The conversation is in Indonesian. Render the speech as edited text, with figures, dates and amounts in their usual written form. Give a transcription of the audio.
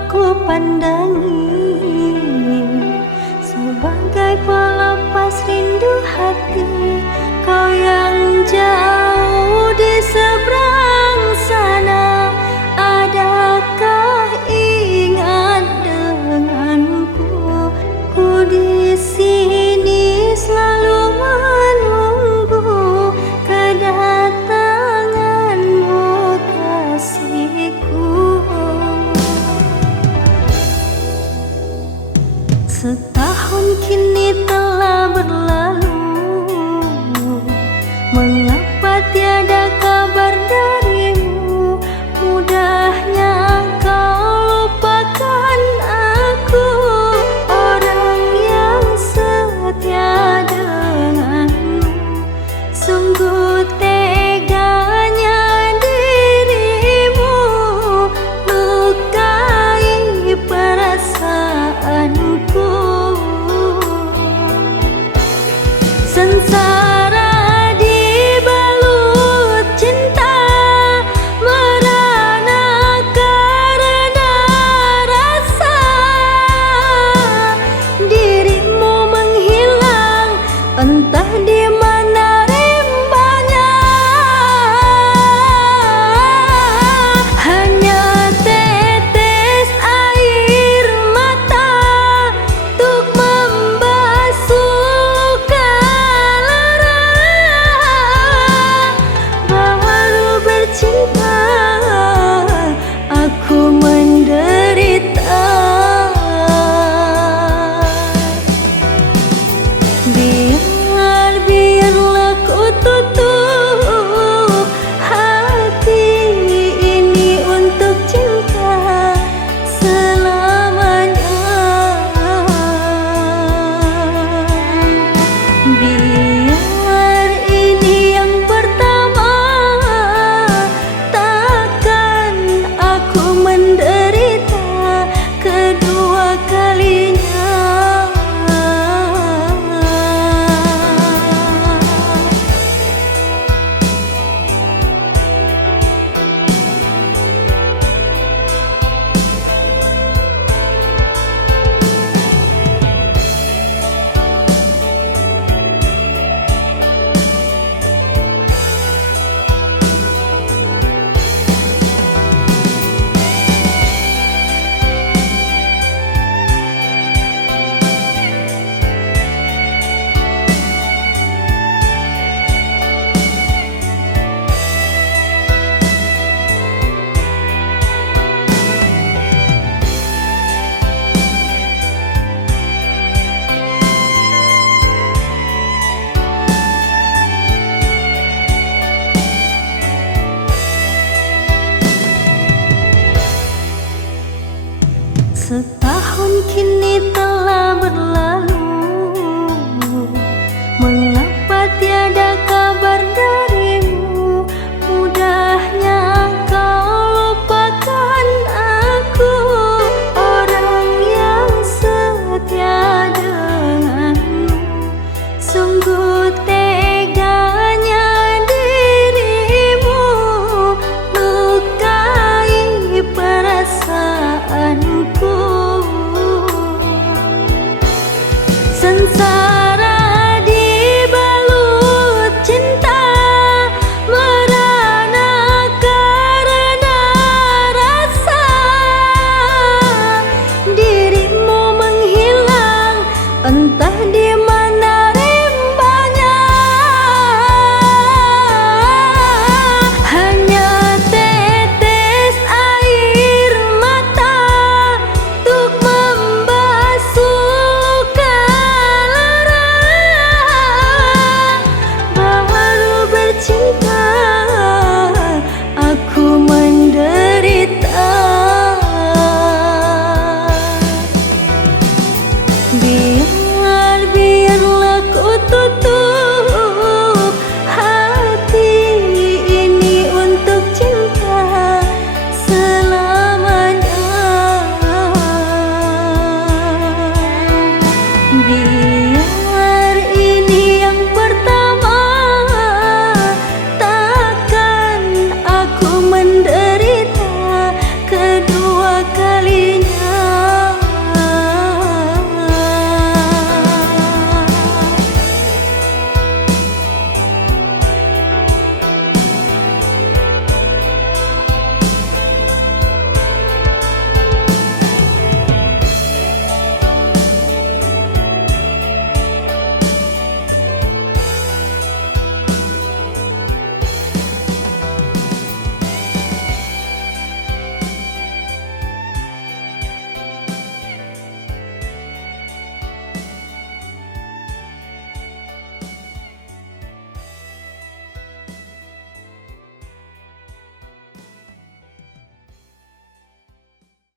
aku pandangi sebagai pelepas rindu hati. Kau yang jauh di seberang sana, adakah ingat denganku? Ku di sini selalu menunggu kedatanganmu, kasihku. Setahun kini telah berlalu, mengapa tiada kabar darimu? Mudahnya kau lupakan aku, orang yang setia denganmu. Sungguh teganya dirimu lukai perasaanku. Sengsara dibalut cinta, merana karena rasa. Dirimu menghilang, entah di mana rimbanya. Hanya tetes air mata untuk membasuh luka lara. Baru bercinta aku menderita. Biarlah ku tutup hati ini untuk cinta selamanya. Biar ini yang pertama, takkan aku menderita kedua kalinya. Setahun kini telah berlalu,